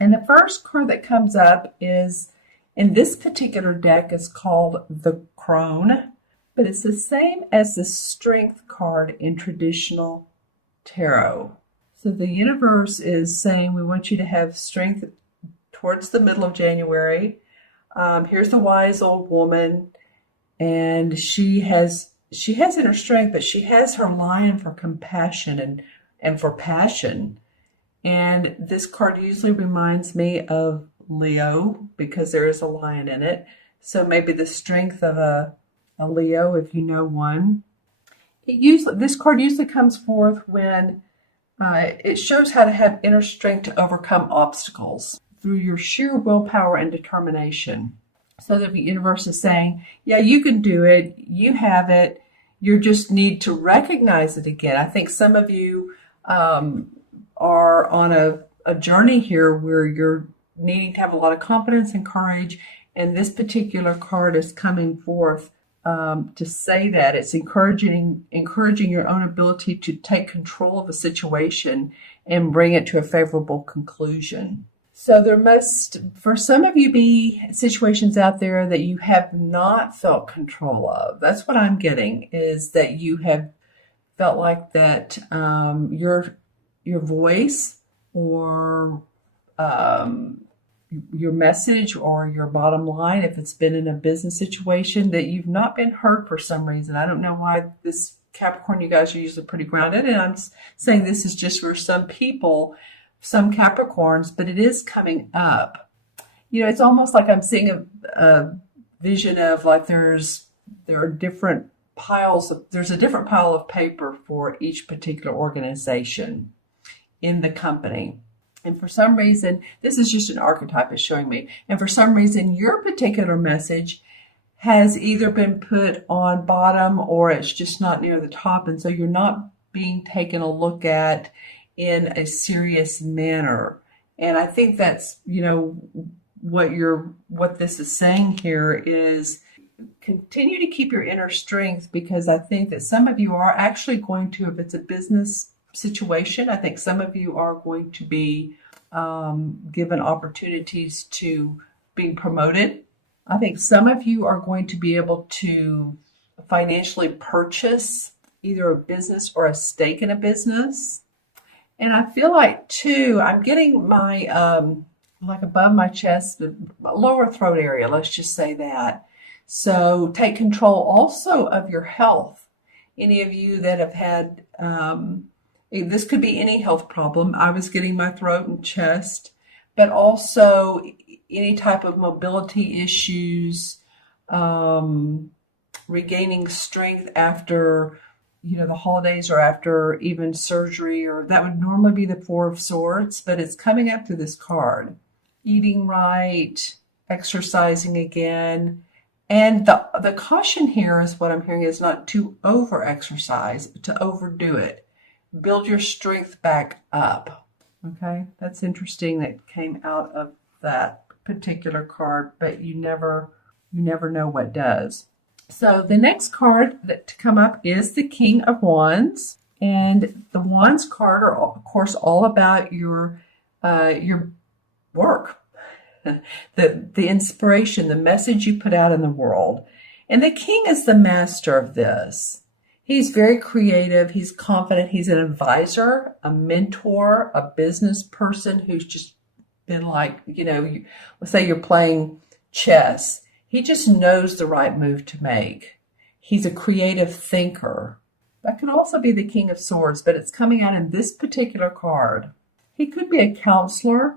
And the first card that comes up is, in this particular deck, is called the Crone, but it's the same as the Strength card in traditional tarot. So the universe is saying we want you to have strength towards the middle of January. Here's the wise old woman, and she has inner strength, but she has her lion for compassion and for passion. And this card usually reminds me of Leo because there is a lion in it. So maybe the strength of a Leo, if you know one. This card usually comes forth when it shows how to have inner strength to overcome obstacles through your sheer willpower and determination. So the universe is saying, yeah, you can do it. You have it. You just need to recognize it again. I think some of you are on a journey here where you're needing to have a lot of confidence and courage. And this particular card is coming forth to say that it's encouraging your own ability to take control of a situation and bring it to a favorable conclusion. So there must, for some of you, be situations out there that you have not felt control of. That's what I'm getting, is that you have felt like that your voice or your message or your bottom line, if it's been in a business situation, that you've not been heard for some reason. I don't know why. This Capricorn, you guys are usually pretty grounded, and I'm saying this is just for some people, some Capricorns, but it is coming up. You know, it's almost like I'm seeing a vision of like there are different piles of, there's a different pile of paper for each particular organization in the company. And for some reason, this is just an archetype it's showing me. And for some reason, your particular message has either been put on bottom or it's just not near the top. And so you're not being taken a look at in a serious manner. And I think that's, you know, what this is saying here is continue to keep your inner strength, because I think that some of you are actually going to, if it's a business situation, I think some of you are going to be given opportunities to be promoted. I think some of you are going to be able to financially purchase either a business or a stake in a business. And I feel like, too, I'm getting my, like above my chest, lower throat area, let's just say that. So take control also of your health. Any of you that have had, this could be any health problem. I was getting my throat and chest, but also any type of mobility issues, regaining strength after, you know, the holidays or after even surgery, or that would normally be the Four of Swords, but it's coming up through this card. Eating right, exercising again. And the caution here is what I'm hearing is not to over-exercise, but to overdo it. Build your strength back up. Okay, that's interesting that came out of that particular card, but you never know what does. So the next card that to come up is the King of Wands, and the Wands card are, of course, all about your work, the inspiration, the message you put out in the world. And the King is the master of this. He's very creative. He's confident. He's an advisor, a mentor, a business person who's just been like, you know, let's say you're playing chess. He just knows the right move to make. He's a creative thinker. That could also be the King of Swords, but it's coming out in this particular card. He could be a counselor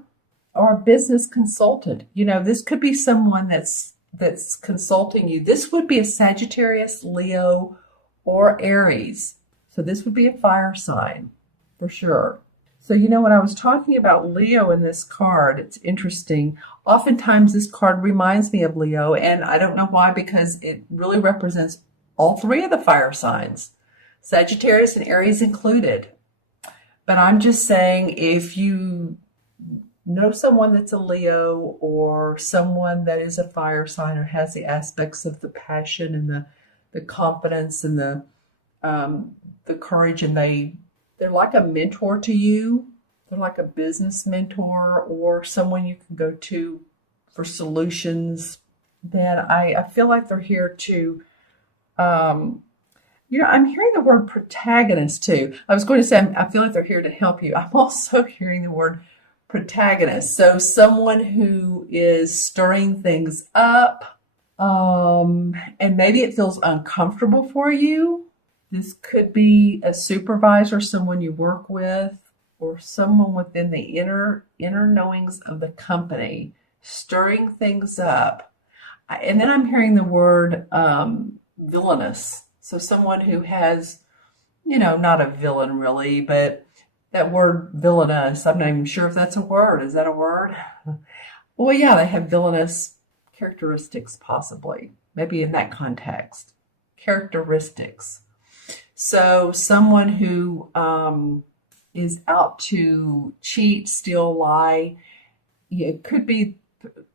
or a business consultant. You know, this could be someone that's consulting you. This would be a Sagittarius, Leo, or Aries. So this would be a fire sign for sure. So, you know, when I was talking about Leo in this card, it's interesting. Oftentimes this card reminds me of Leo, and I don't know why, because it really represents all three of the fire signs, Sagittarius and Aries included. But I'm just saying, if you know someone that's a Leo or someone that is a fire sign or has the aspects of the passion and the confidence and the courage, and they're like a mentor to you. they're like a business mentor or someone you can go to for solutions. Then I feel like they're here to, I'm hearing the word protagonist too. I was going to say, I feel like they're here to help you. I'm also hearing the word protagonist. So someone who is stirring things up, and maybe it feels uncomfortable for you. This could be a supervisor, someone you work with, or someone within the inner knowings of the company, stirring things up. And then I'm hearing the word villainous. So someone who has, not a villain really, but that word villainous, I'm not even sure if that's a word. Is that a word? Well, yeah, they have villainous characteristics, possibly, maybe in that context. Characteristics. So someone who is out to cheat, steal, lie. It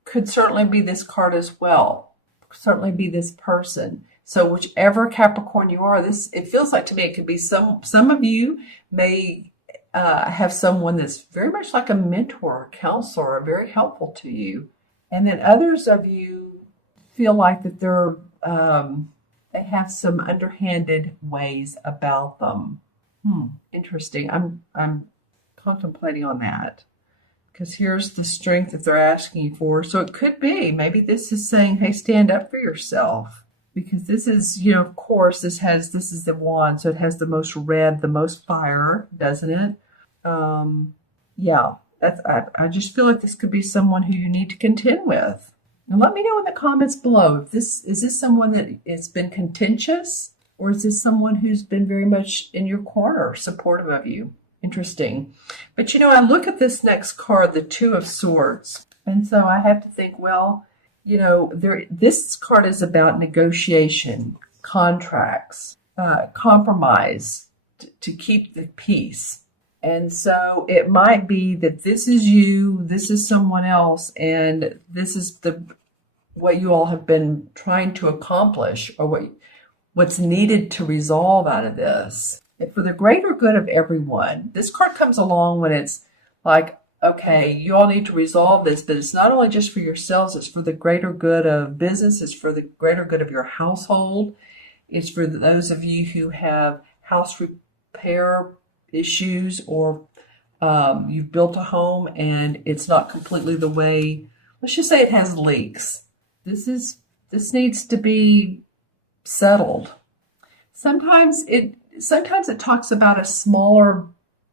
could certainly be this card as well. Certainly be this person. So whichever Capricorn you are, it feels like to me it could be some of you may have someone that's very much like a mentor, counselor, very helpful to you. And then others of you feel like that they have some underhanded ways about them. Interesting. I'm contemplating on that because here's the strength that they're asking you for. So it could be, maybe this is saying, hey, stand up for yourself. Because this is, of course, this is the wand, so it has the most red, the most fire, doesn't it? Yeah, I just feel like this could be someone who you need to contend with. And let me know in the comments below, is this someone that has been contentious, or is this someone who's been very much in your corner, supportive of you? Interesting. But I look at this next card, the Two of Swords, and so I have to think, well, this card is about negotiation, contracts, compromise to keep the peace. And so it might be that this is you, this is someone else, and this is what you all have been trying to accomplish, or what's needed to resolve out of this. And for the greater good of everyone, this card comes along when it's like, okay, you all need to resolve this, but it's not only just for yourselves, it's for the greater good of business, it's for the greater good of your household, it's for those of you who have house repair issues, or you've built a home and it's not completely the way, let's just say it has leaks. This needs to be settled. Sometimes it talks about a smaller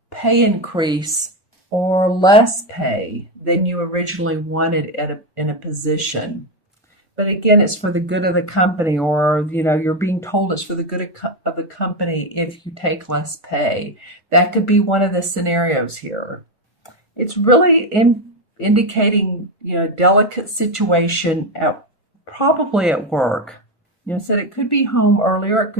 pay increase or less pay than you originally wanted in a position. But again, it's for the good of the company, or, you're being told it's for the good of the company if you take less pay. That could be one of the scenarios here. It's really indicating, delicate situation probably at work. Said it could be home earlier.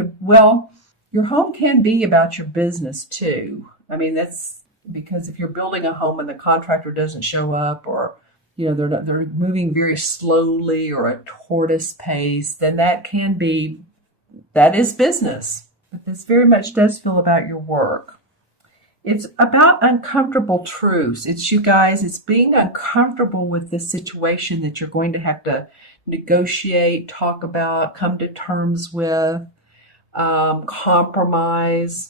Your home can be about your business too. I mean, that's because if you're building a home and the contractor doesn't show up, or they're moving very slowly or at tortoise pace, then that is business. But this very much does feel about your work. It's about uncomfortable truths. It's being uncomfortable with this situation that you're going to have to negotiate, talk about, come to terms with, compromise.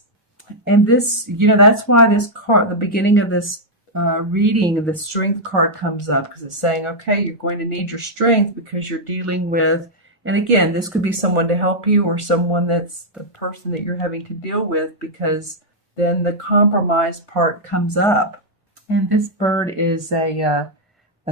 And this, that's why this card, the beginning of this reading, the strength card comes up, because it's saying, okay, you're going to need your strength because you're dealing with, and again, this could be someone to help you, or someone that's the person that you're having to deal with, because then the compromise part comes up. And this bird is a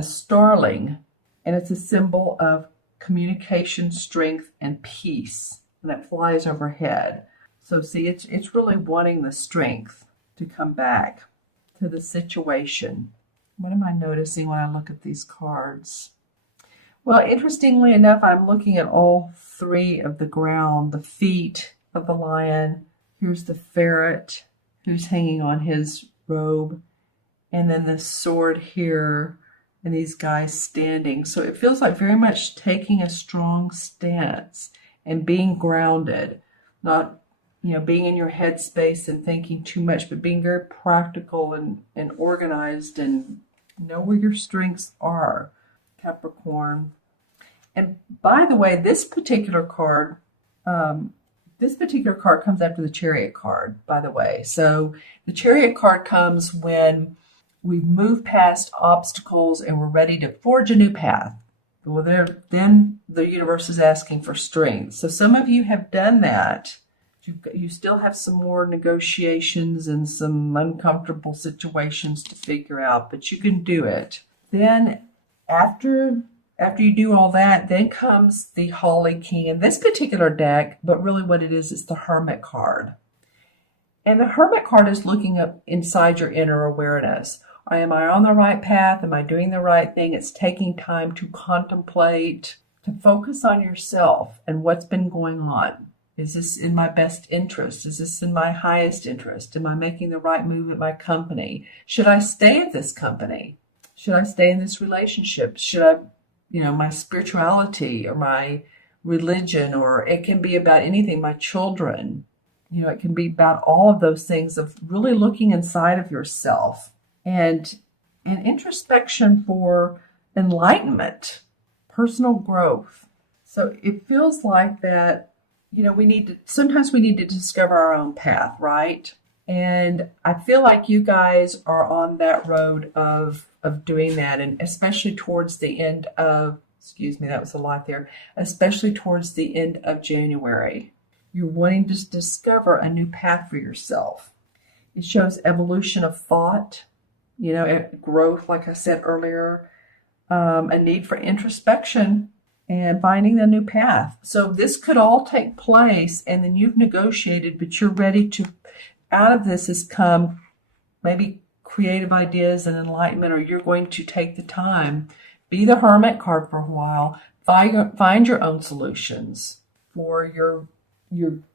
starling, and it's a symbol of communication, strength, and peace, and it flies overhead. So see, it's really wanting the strength to come back to the situation. What am I noticing when I look at these cards? Well, interestingly enough, I'm looking at all three of the ground, the feet of the lion. Here's the ferret who's hanging on his robe, and then the sword here, and these guys standing. So it feels like very much taking a strong stance and being grounded, not being in your headspace and thinking too much, but being very practical and organized and know where your strengths are, Capricorn. And by the way, this particular card comes after the Chariot card, by the way. So the Chariot card comes when we've moved past obstacles and we're ready to forge a new path. Well, then the universe is asking for strength. So some of you have done that. You still have some more negotiations and some uncomfortable situations to figure out, but you can do it. Then after you do all that, then comes the Holly King in this particular deck, but really what it is the Hermit card. And the Hermit card is looking up inside your inner awareness. Am I on the right path? Am I doing the right thing? It's taking time to contemplate, to focus on yourself and what's been going on. Is this in my best interest? Is this in my highest interest? Am I making the right move at my company? Should I stay at this company? Should I stay in this relationship? Should I, my spirituality or my religion, or it can be about anything, my children. It can be about all of those things of really looking inside of yourself and introspection for enlightenment, personal growth. So it feels like that. Sometimes we need to discover our own path, right? And I feel like you guys are on that road of doing that, and especially towards the end of, that was a lot there, especially towards the end of January. You're wanting to discover a new path for yourself. It shows evolution of thought, growth, like I said earlier, a need for introspection, and finding a new path. So this could all take place, and then you've negotiated, but you're ready to, out of this has come maybe creative ideas and enlightenment, or you're going to take the time, be the Hermit card for a while, find your own solutions for your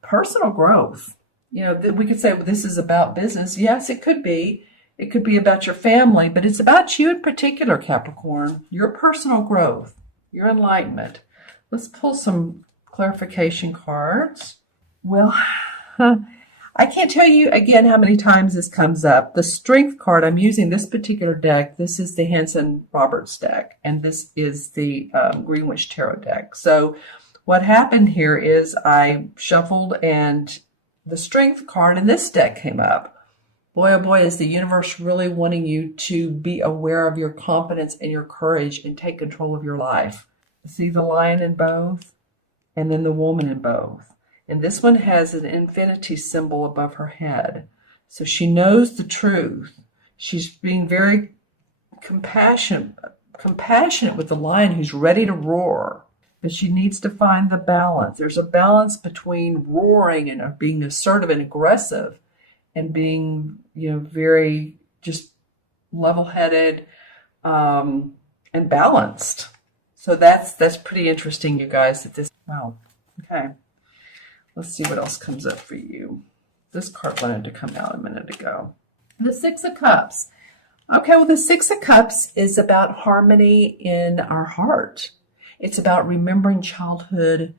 personal growth. We could say, well, this is about business. Yes, it could be. It could be about your family, but it's about you in particular, Capricorn, your personal growth. Your enlightenment. Let's pull some clarification cards. Well, I can't tell you again how many times this comes up. The Strength card, I'm using this particular deck. This is the Hanson Roberts deck, and this is the Greenwich Tarot deck. So what happened here is I shuffled, and the Strength card in this deck came up. Boy, oh boy, is the universe really wanting you to be aware of your confidence and your courage and take control of your life. See the lion in both and then the woman in both. And this one has an infinity symbol above her head. So she knows the truth. She's being very compassionate with the lion who's ready to roar. But she needs to find the balance. There's a balance between roaring and being assertive and aggressive, and being, very just level-headed and balanced. So that's pretty interesting, you guys. Wow. Okay. Let's see what else comes up for you. This card wanted to come out a minute ago. The Six of Cups. Okay, well, the Six of Cups is about harmony in our heart. It's about remembering childhood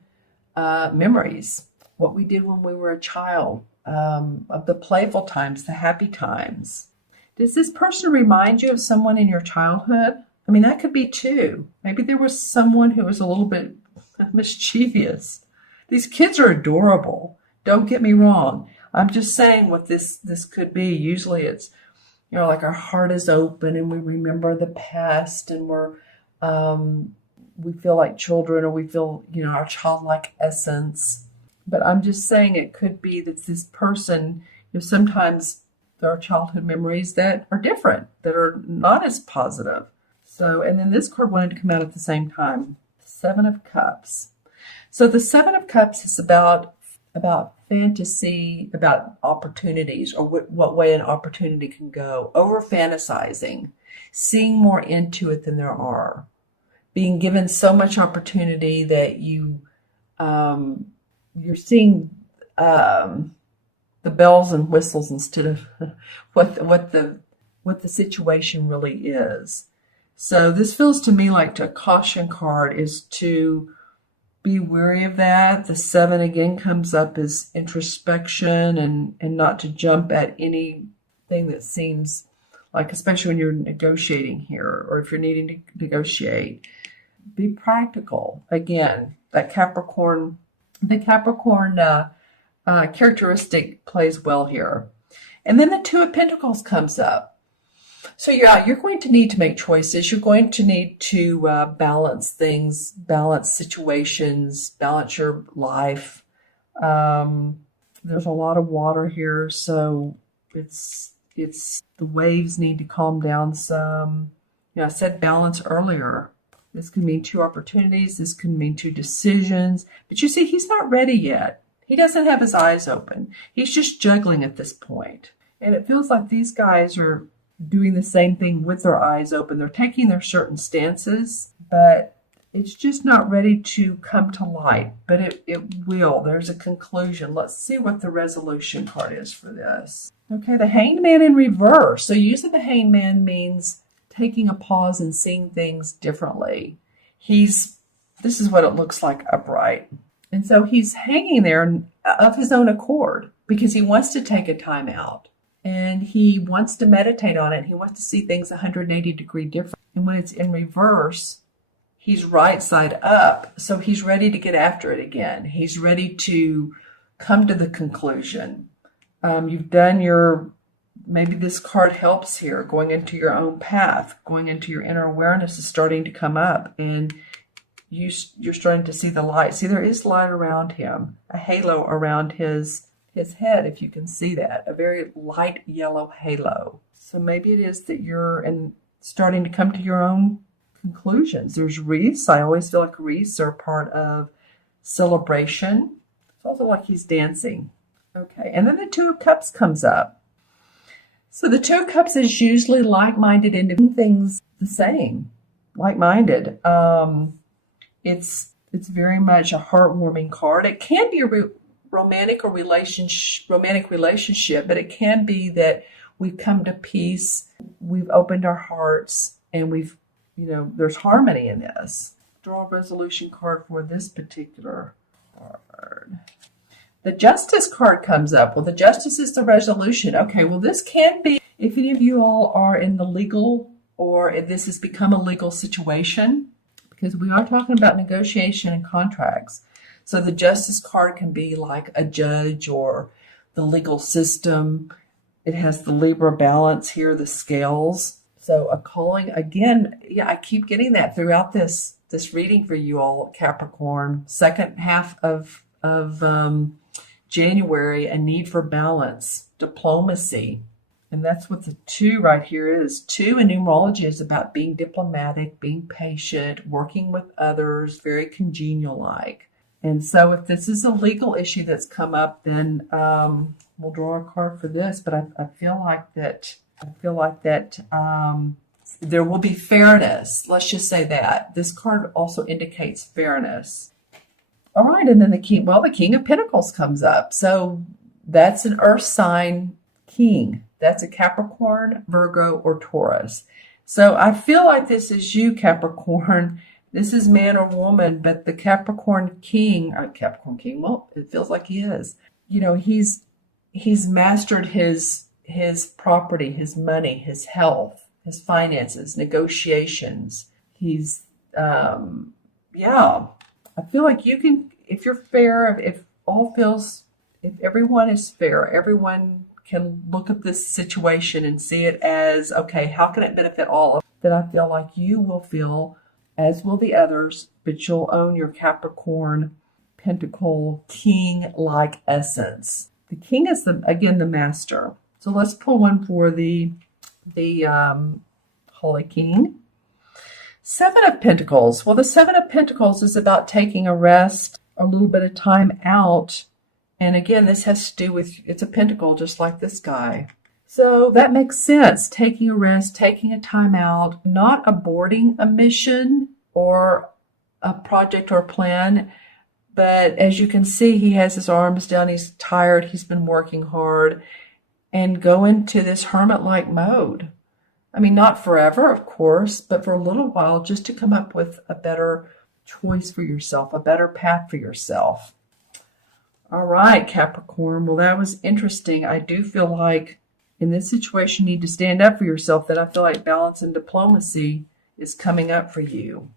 memories, what we did when we were a child. Of the playful times, the happy times. Does this person remind you of someone in your childhood? I mean, that could be too. Maybe there was someone who was a little bit mischievous. These kids are adorable. Don't get me wrong. I'm just saying what this could be. Usually it's, like our heart is open and we remember the past, and we feel like children, or we feel, our childlike essence. But I'm just saying it could be that this person, sometimes there are childhood memories that are different, that are not as positive. So, and then this card wanted to come out at the same time. Seven of Cups. So the Seven of Cups is about fantasy, about opportunities, or what way an opportunity can go. Over fantasizing, seeing more into it than there are. Being given so much opportunity that you're seeing the bells and whistles instead of what the situation really is. So this feels to me like a caution card is to be wary of that. The 7 again comes up as introspection and not to jump at anything that seems like, especially when you're negotiating here or if you're needing to negotiate. Be practical. Again, that Capricorn, the Capricorn characteristic plays well here. And then the 2 of Pentacles comes up. So you're going to need to make choices. You're going to need to balance things, balance situations, balance your life. There's a lot of water here, so it's the waves need to calm down some. I said balance earlier. This can mean 2 opportunities. This can mean 2 decisions. But you see, he's not ready yet. He doesn't have his eyes open. He's just juggling at this point. And it feels like these guys are doing the same thing with their eyes open. They're taking their certain stances, but it's just not ready to come to light. But it will. There's a conclusion. Let's see what the resolution card is for this. Okay, the Hanged Man in reverse. So usually the Hanged Man means taking a pause and seeing things differently. This is what it looks like upright. And so he's hanging there of his own accord because he wants to take a time out. And he wants to meditate on it. He wants to see things 180 degree different. And when it's in reverse, he's right side up. So he's ready to get after it again. He's ready to come to the conclusion. You've done maybe this card helps here, going into your own path, going into your inner awareness is starting to come up. And you're starting to see the light. See, there is light around him, a halo around his head, if you can see that, a very light yellow halo. So maybe it is that you're starting to come to your own conclusions. There's wreaths. I always feel like wreaths are part of celebration. It's also like he's dancing. Okay, and then the 2 of Cups comes up. So the 2 of Cups is usually like-minded and doing things the same, like-minded. It's very much a heartwarming card. It can be a romantic relationship, but it can be that we've come to peace, we've opened our hearts, and there's harmony in this. Draw a resolution card for this particular card. The Justice card comes up. Well, the Justice is the resolution. Okay, well, this can be if any of you all are in the legal or if this has become a legal situation, because we are talking about negotiation and contracts. So the Justice card can be like a judge or the legal system. It has the Libra balance here, the scales. So a calling, again, I keep getting that throughout this reading for you all, Capricorn. Second half of January, a need for balance, diplomacy. And that's what the 2 right here is. 2 in numerology is about being diplomatic, being patient, working with others, very congenial-like. And so if this is a legal issue that's come up, then we'll draw a card for this. But I feel like that there will be fairness. Let's just say that. This card also indicates fairness. All right, and then the King of Pentacles comes up. So that's an earth sign king. That's a Capricorn, Virgo, or Taurus. So I feel like this is you, Capricorn. This is man or woman, but the Capricorn king, well, it feels like he is. He's mastered his property, his money, his health, his finances, negotiations. He's, I feel like you can, if you're fair, if everyone is fair, everyone can look at this situation and see it as, okay, how can it benefit all of us? Then I feel like you will feel, as will the others, but you'll own your Capricorn Pentacle king-like essence. The king is, the master. So let's pull one for the Holy King. 7 of Pentacles. Well, the 7 of Pentacles is about taking a rest, a little bit of time out. And again, this has to do with, it's a pentacle just like this guy. So that makes sense. Taking a rest, taking a time out, not aborting a mission or a project or plan. But as you can see, he has his arms down. He's tired. He's been working hard. And go into this hermit-like mode. I mean, not forever, of course, but for a little while, just to come up with a better choice for yourself, a better path for yourself. All right, Capricorn. Well, that was interesting. I do feel like in this situation, you need to stand up for yourself. That I feel like balance and diplomacy is coming up for you.